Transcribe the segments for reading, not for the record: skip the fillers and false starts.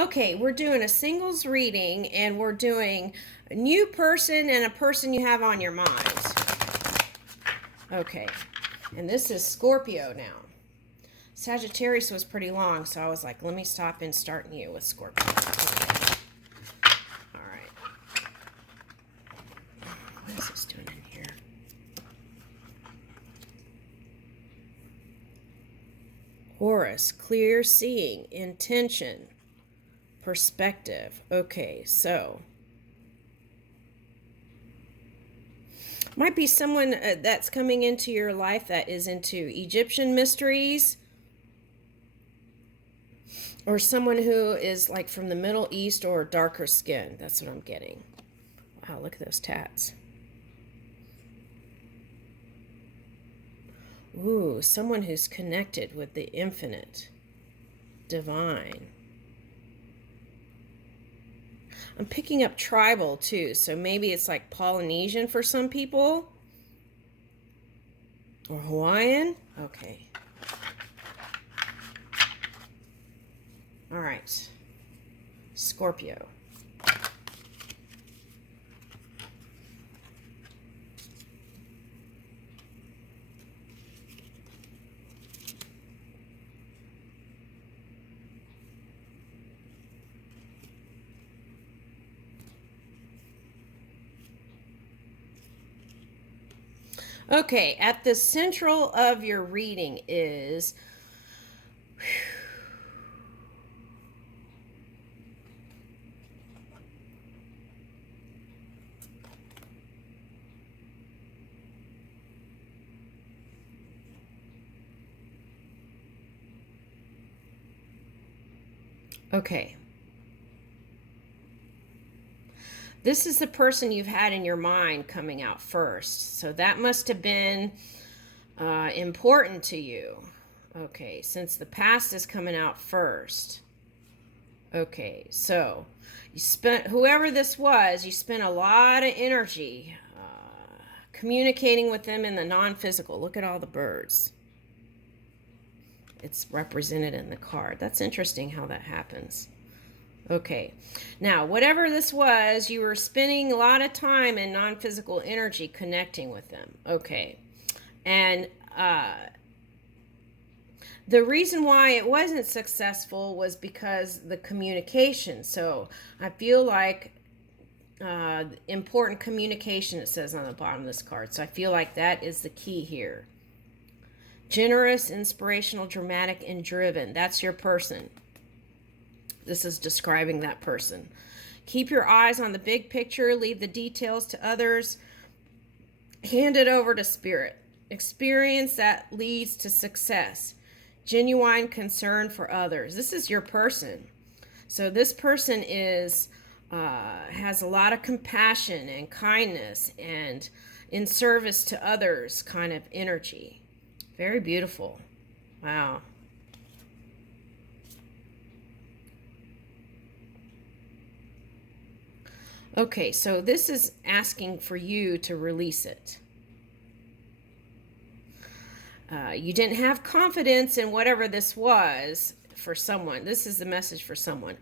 Okay, we're doing a singles reading, and we're doing a new person and a person you have on your mind. Okay, and this is Scorpio now. Sagittarius was pretty long, so I was like, let me stop and start new with Scorpio. Okay. All right. What is this doing in here? Horus, clear seeing, intention, perspective. Okay, so might be someone that's coming into your life that is into Egyptian mysteries, or someone who is like from the Middle East or darker skin. That's what I'm getting. Wow, look at those tats. Ooh, someone who's connected with the infinite, divine. I'm picking up tribal too, so maybe it's like Polynesian for some people. Or Hawaiian? Okay. All right. Scorpio. Okay, at the central of your reading is okay. This is the person you've had in your mind coming out first. So that must have been important to you. Okay, since the past is coming out first. Okay, so you spent, whoever this was, you spent a lot of energy communicating with them in the non-physical. Look at all the birds. It's represented in the card. That's interesting how that happens. Okay, now whatever this was, you were spending a lot of time in non-physical energy connecting with them. Okay, and the reason why it wasn't successful was because the communication. So I feel like important communication, it says on the bottom of this card. So I feel like that is the key here. Generous, inspirational, dramatic, and driven. That's your person. This is describing that person. Keep your eyes on the big picture. Leave the details to others. Hand it over to spirit. Experience that leads to success. Genuine concern for others. This is your person. So this person is has a lot of compassion and kindness and in service to others kind of energy. Very beautiful. Wow. Okay, so this is asking for you to release it. You didn't have confidence in whatever this was for someone. This is the message for someone.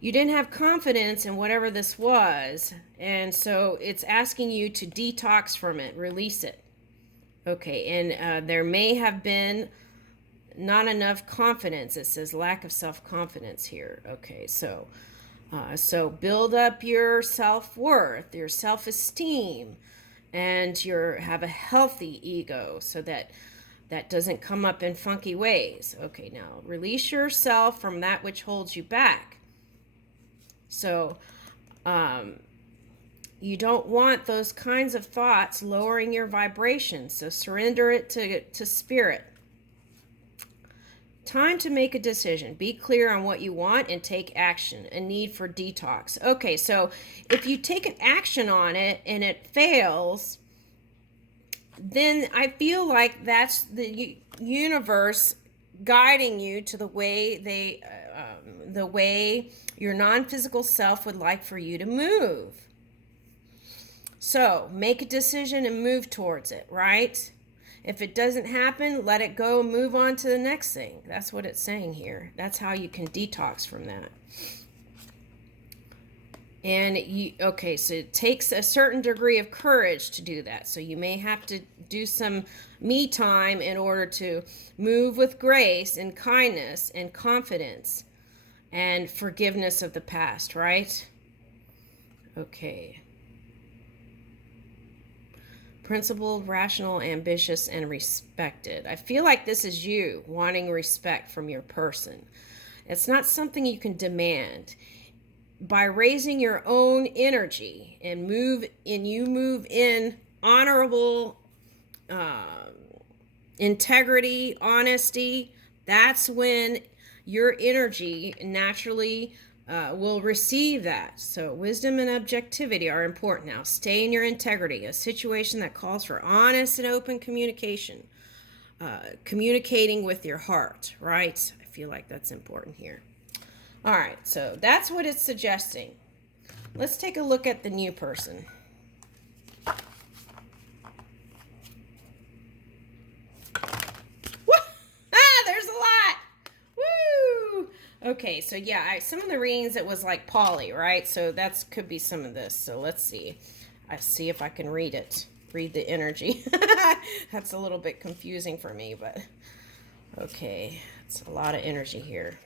You didn't have confidence in whatever this was, and so it's asking you to detox from it, release it. Okay, and there may have been not enough confidence. It says lack of self-confidence here. Okay, so build up your self-worth, your self-esteem, and have a healthy ego so that doesn't come up in funky ways. Okay, now release yourself from that which holds you back. So you don't want those kinds of thoughts lowering your vibration. So surrender it to spirit. Time to make a decision. Be clear on what you want and take action. A need for detox. Okay, so if you take an action on it and it fails, then I feel like that's the universe guiding you to the way the way your non-physical self would like for you to move. So make a decision and move towards it, right? If it doesn't happen, let it go and move on to the next thing. That's what it's saying here. That's how you can detox from that. And okay, so it takes a certain degree of courage to do that. So you may have to do some me time in order to move with grace and kindness and confidence and forgiveness of the past, right? Okay. Principled, rational, ambitious, and respected. I feel like this is you wanting respect from your person. It's not something you can demand. By raising your own energy and you move in honorable integrity, honesty, that's when your energy naturally will receive that. So wisdom and objectivity are important now. Stay in your integrity. A situation that calls for honest and open communication. Communicating with your heart, right? I feel like that's important here. All right, so that's what it's suggesting. Let's take a look at the new person. There's a lot. Woo! Okay, so yeah, some of the readings it was like poly, right? So that could be some of this. So let's see. I see if I can read it. Read the energy. That's a little bit confusing for me, but okay, it's a lot of energy here.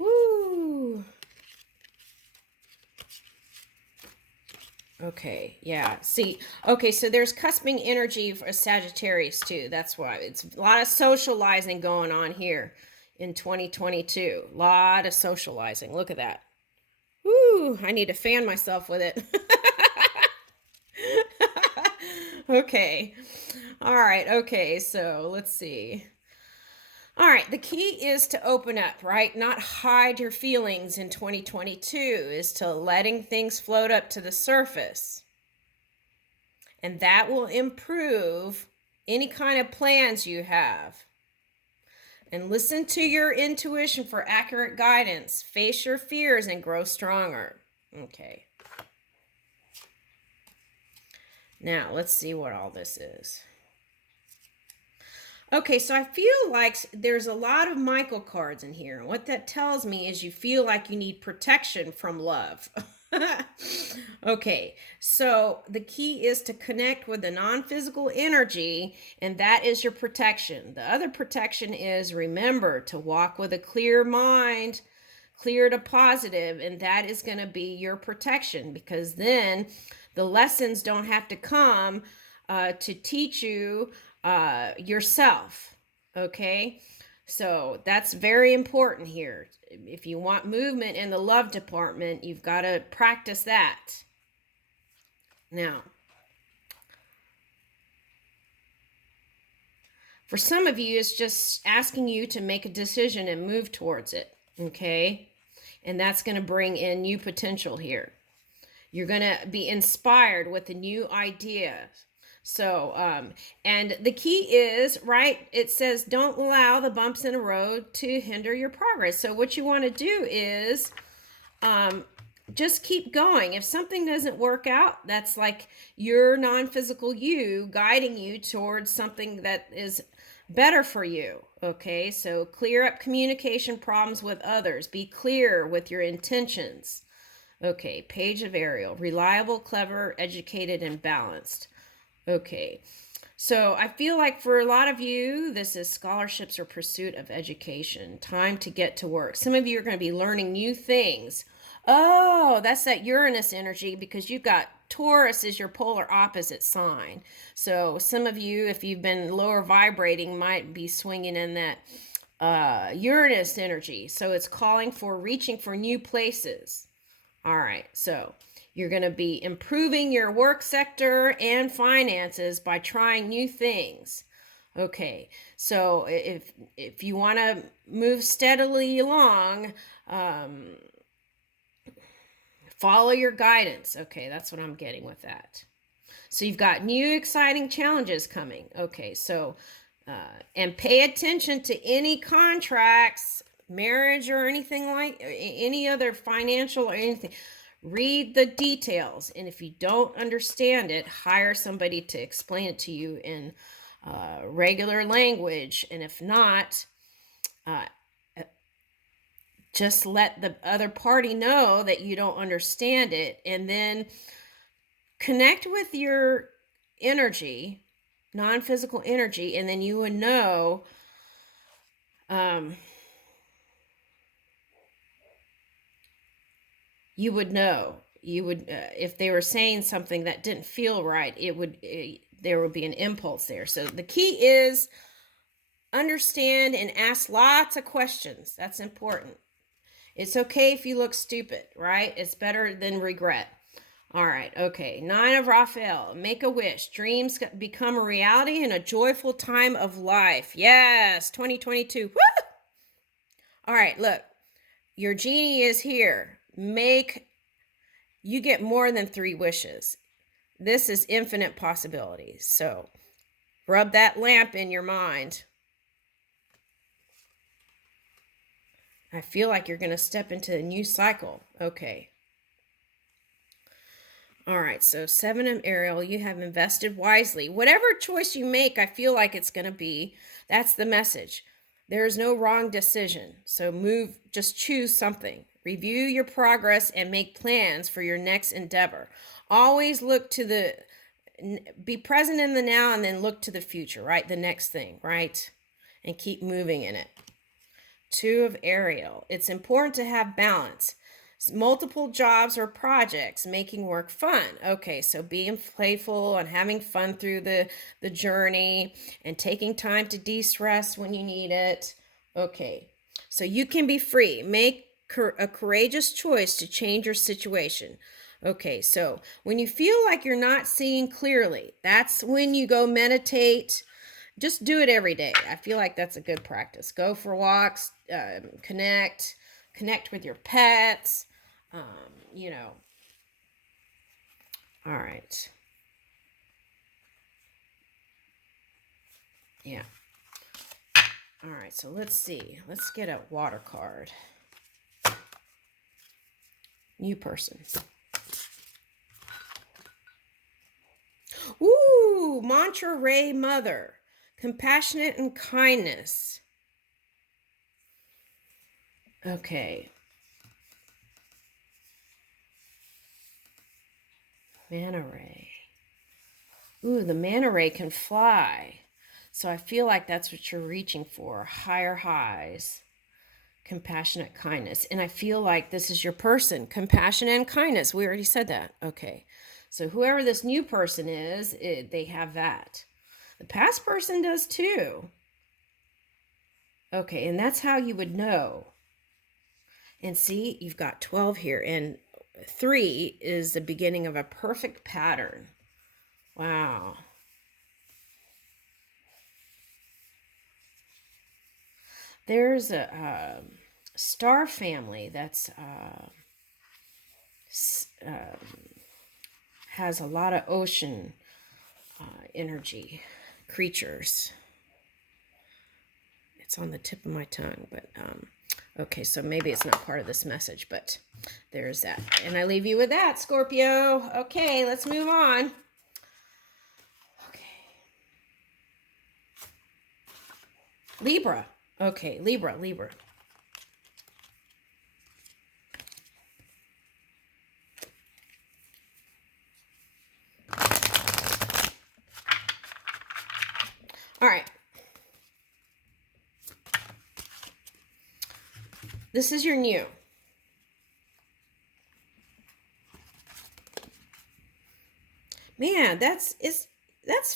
Woo! Okay, yeah. See, okay, so there's cusping energy for Sagittarius too. That's why it's a lot of socializing going on here in 2022. A lot of socializing. Look at that. Woo! I need to fan myself with it. Okay. All right. Okay, so let's see. All right, the key is to open up, right? Not hide your feelings in 2022, is to letting things float up to the surface. And that will improve any kind of plans you have. And listen to your intuition for accurate guidance. Face your fears and grow stronger. Okay. Now, let's see what all this is. Okay, so I feel like there's a lot of Michael cards in here. And what that tells me is you feel like you need protection from love. Okay, so the key is to connect with the non-physical energy, and that is your protection. The other protection is remember to walk with a clear mind, clear to positive, and that is going to be your protection, because then the lessons don't have to come to teach you yourself. Okay, so that's very important here. If you want movement in the love department, you've got to practice that. Now, for some of you, it's just asking you to make a decision and move towards it. Okay, and that's going to bring in new potential here. You're going to be inspired with a new idea. So, and the key is, right, it says don't allow the bumps in the road to hinder your progress. So what you want to do is just keep going. If something doesn't work out, that's like your non-physical you guiding you towards something that is better for you. Okay, so clear up communication problems with others. Be clear with your intentions. Okay, Page of Ariel. Reliable, clever, educated, and balanced. Okay, so I feel like for a lot of you, this is scholarships or pursuit of education. Time to get to work. Some of you are going to be learning new things. Oh, that's that Uranus energy, because you've got Taurus is your polar opposite sign. So some of you, if you've been lower vibrating, might be swinging in that Uranus energy. So it's calling for reaching for new places. All right, so you're going to be improving your work sector and finances by trying new things. Okay, so if you want to move steadily along, follow your guidance. Okay, that's what I'm getting with that. So you've got new exciting challenges coming. Okay, so and pay attention to any contracts, marriage or anything like any other financial or anything. Read the details, and if you don't understand it, hire somebody to explain it to you in regular language. And if not, just let the other party know that you don't understand it, and then connect with your energy, non-physical energy, and then you would know if they were saying something that didn't feel right, there would be an impulse there. So the key is understand and ask lots of questions. That's important. It's okay if you look stupid, right? It's better than regret. All right, okay. 9 of Raphael. Make a wish. Dreams become a reality in a joyful time of life. Yes, 2022. Woo! All right, look. Your genie is here. You get more than 3 wishes. This is infinite possibilities. So rub that lamp in your mind. I feel like you're going to step into a new cycle. Okay. All right, so 7 of Ariel, you have invested wisely. Whatever choice you make, I feel like it's going to be. That's the message. There is no wrong decision. So just choose something. Review your progress and make plans for your next endeavor. Always be present in the now and then look to the future, right? The next thing, right? And keep moving in it. 2 of Ariel. It's important to have balance. Multiple jobs or projects, making work fun. Okay, so being playful and having fun through the journey and taking time to de-stress when you need it. Okay, so you can be free. Make a courageous choice to change your situation. Okay, so when you feel like you're not seeing clearly, that's when you go meditate. Just do it every day. I feel like that's a good practice. Go for walks, connect with your pets, All right. Yeah. All right, so let's see. Let's get a water card. New person. Ooh, Mantra Ray Mother. Compassionate and kindness. Okay. Manta ray. Ooh, the manta ray can fly. So I feel like that's what you're reaching for. Higher highs. Compassionate kindness. And I feel like this is your person. Compassion and kindness. We already said that. Okay. So whoever this new person is, they have that. The past person does too. Okay, and that's how you would know. And see, you've got 12 here, and 3 is the beginning of a perfect pattern. Wow. There's a star family that's has a lot of ocean energy creatures. It's on the tip of my tongue, but okay, so maybe it's not part of this message, but there's that. And I leave you with that, Scorpio. Okay, let's move on. Okay. Libra. Okay, Libra. All right. This is your new. Man, that's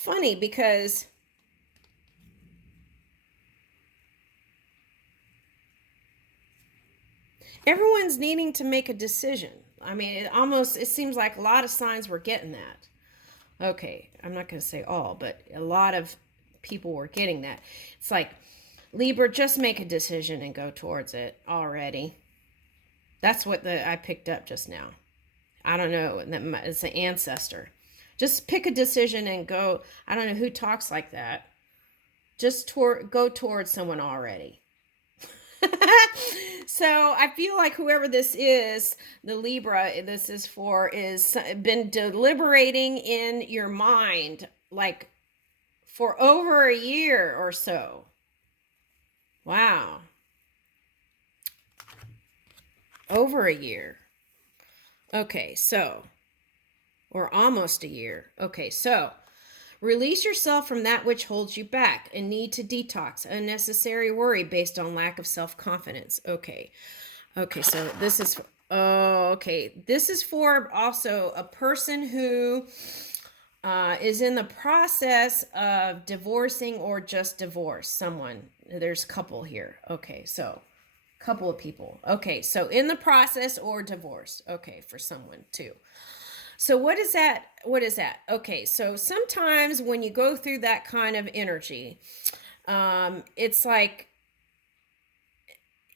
funny because everyone's needing to make a decision. I mean, it seems like a lot of signs were getting that. Okay, I'm not going to say all, but a lot of people were getting that. It's like, Libra, just make a decision and go towards it already. That's what I picked up just now. I don't know. It's an ancestor. Just pick a decision and go. I don't know who talks like that. Just go towards someone already. So I feel like whoever this is, the Libra this is for, is been deliberating in your mind like for over a year or so. Wow. Over a year. Okay, so, or almost a year. Okay, so release yourself from that which holds you back and need to detox unnecessary worry based on lack of self-confidence. Okay. Okay, so this is, oh, okay. This is for also a person who is in the process of divorcing or just divorced someone. There's a couple here. Okay, so couple of people. Okay, so in the process or divorced. Okay, for someone too. So what is that? What is that? Okay, so sometimes when you go through that kind of energy, it's like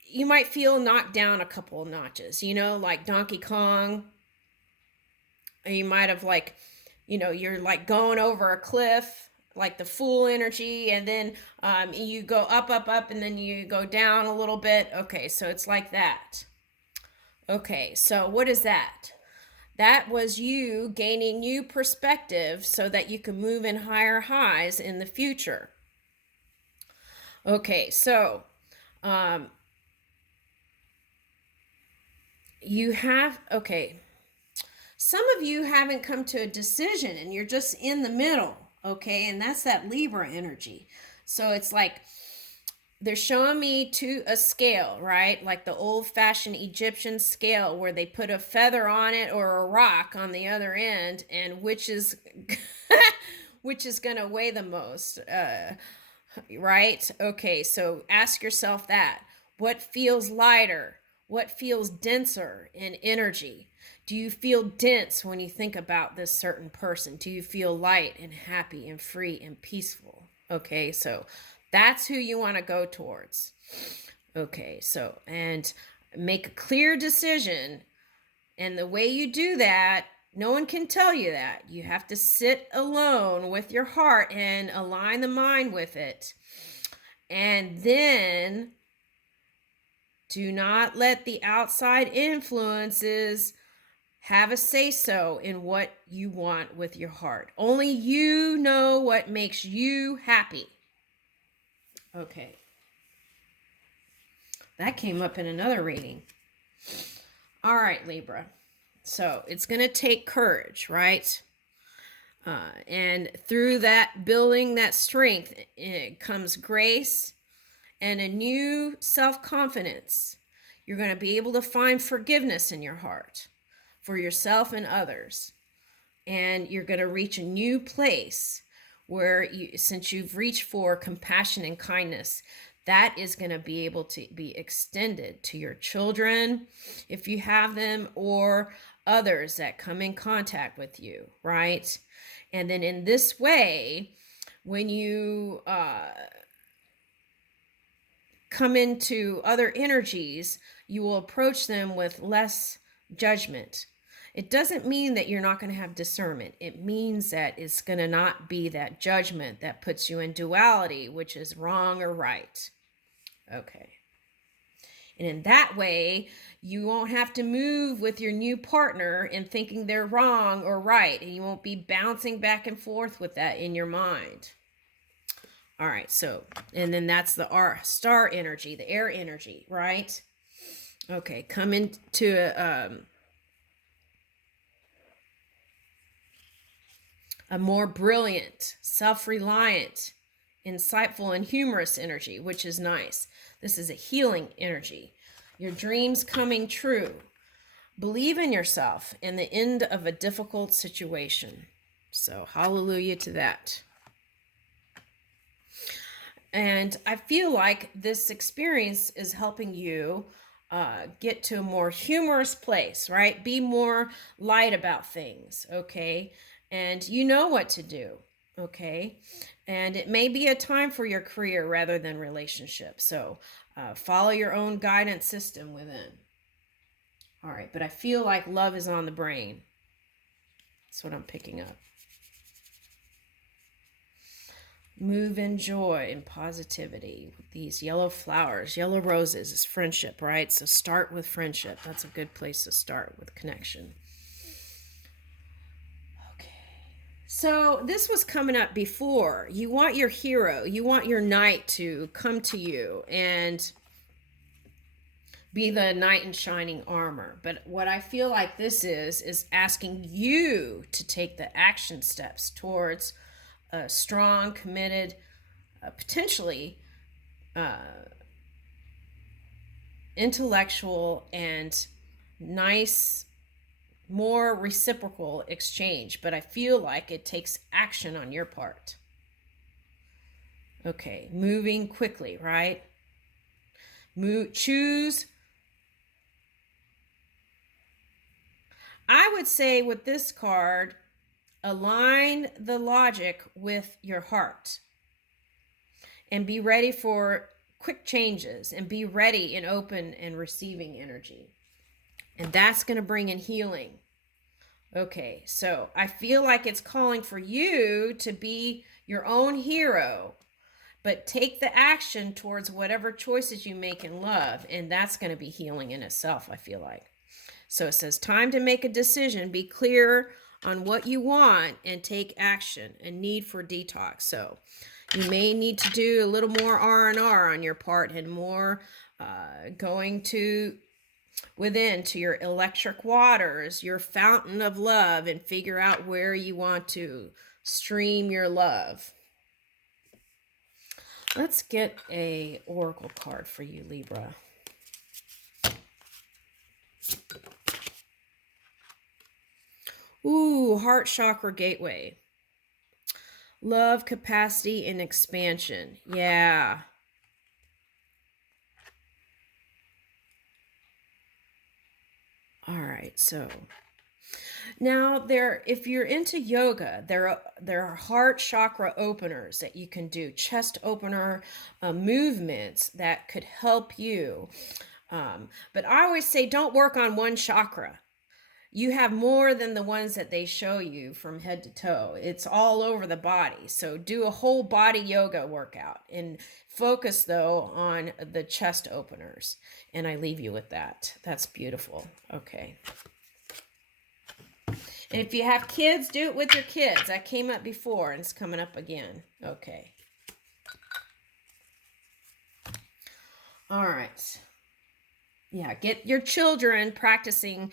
you might feel knocked down a couple of notches, you know, like Donkey Kong. You might have like, you know, you're like going over a cliff, like the Fool energy, and then you go up, up, up, and then you go down a little bit. Okay, so it's like that. Okay, so what is that? That was you gaining new perspective so that you can move in higher highs in the future. Okay, so you have, okay, some of you haven't come to a decision and you're just in the middle, okay? And that's that Libra energy. So it's like they're showing me to a scale, right? Like the old-fashioned Egyptian scale where they put a feather on it or a rock on the other end, and which is which is going to weigh the most, right? Okay, so ask yourself that. What feels lighter? What feels denser in energy? Do you feel dense when you think about this certain person? Do you feel light and happy and free and peaceful? Okay, so that's who you want to go towards. Okay, so, and make a clear decision. And the way you do that, no one can tell you that. You have to sit alone with your heart and align the mind with it. And then do not let the outside influences have a say-so in what you want with your heart. Only you know what makes you happy. Okay. That came up in another reading. All right, Libra. So it's going to take courage, right? And through that, building that strength, it comes grace and a new self-confidence. You're going to be able to find forgiveness in your heart for yourself and others. And you're going to reach a new place where you, since you've reached for compassion and kindness, that is going to be able to be extended to your children, if you have them, or others that come in contact with you, right? And then in this way, when you come into other energies, you will approach them with less judgment. It doesn't mean that you're not going to have discernment. It means that it's going to not be that judgment that puts you in duality, which is wrong or right. Okay. And in that way, you won't have to move with your new partner and thinking they're wrong or right. And you won't be bouncing back and forth with that in your mind. All right, so, and then that's the star energy, the air energy, right? Okay, come into a more brilliant, self-reliant, insightful, and humorous energy, which is nice. This is a healing energy. Your dreams coming true. Believe in yourself in the end of a difficult situation. So, hallelujah to that. And I feel like this experience is helping you get to a more humorous place, right? Be more light about things, okay? And you know what to do, okay? And it may be a time for your career rather than relationship. So follow your own guidance system within. All right, but I feel like love is on the brain. That's what I'm picking up. Move in joy and positivity. These yellow flowers, yellow roses is friendship, right? So start with friendship. That's a good place to start with connection. Okay. So this was coming up before. You want your hero, you want your knight to come to you and be the knight in shining armor. But what I feel like this is asking you to take the action steps towards a strong, committed, potentially intellectual and nice, more reciprocal exchange. But I feel like it takes action on your part. Okay, moving quickly, right? Choose. I would say with this card, align the logic with your heart and be ready for quick changes and be ready and open and receiving energy. And that's going to bring in healing. Okay, so I feel like it's calling for you to be your own hero, but take the action towards whatever choices you make in love, and that's going to be healing in itself, I feel like. So it says, time to make a decision, be clear on what you want, and take action. A need for detox. So you may need to do a little more R&R on your part and more going to within to your electric waters, your fountain of love, and figure out where you want to stream your love. Let's get a oracle card for you, Libra. Ooh, heart chakra gateway. Love, capacity, and expansion. Yeah. All right, so now if you're into yoga, there are heart chakra openers that you can do, chest opener movements that could help you. But I always say don't work on one chakra. You have more than the ones that they show you from head to toe. It's all over the body. So do a whole body yoga workout and focus, though, on the chest openers. And I leave you with that. That's beautiful. Okay. And if you have kids, do it with your kids. That came up before and it's coming up again. Okay. All right. Yeah, get your children practicing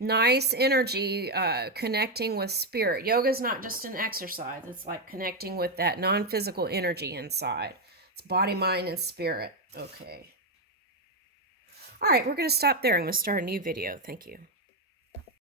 nice energy, connecting with spirit. Yoga is not just an exercise. It's like connecting with that non-physical energy inside. It's body, mind, and spirit. Okay. All right, we're going to stop there. I'm going to start a new video. Thank you.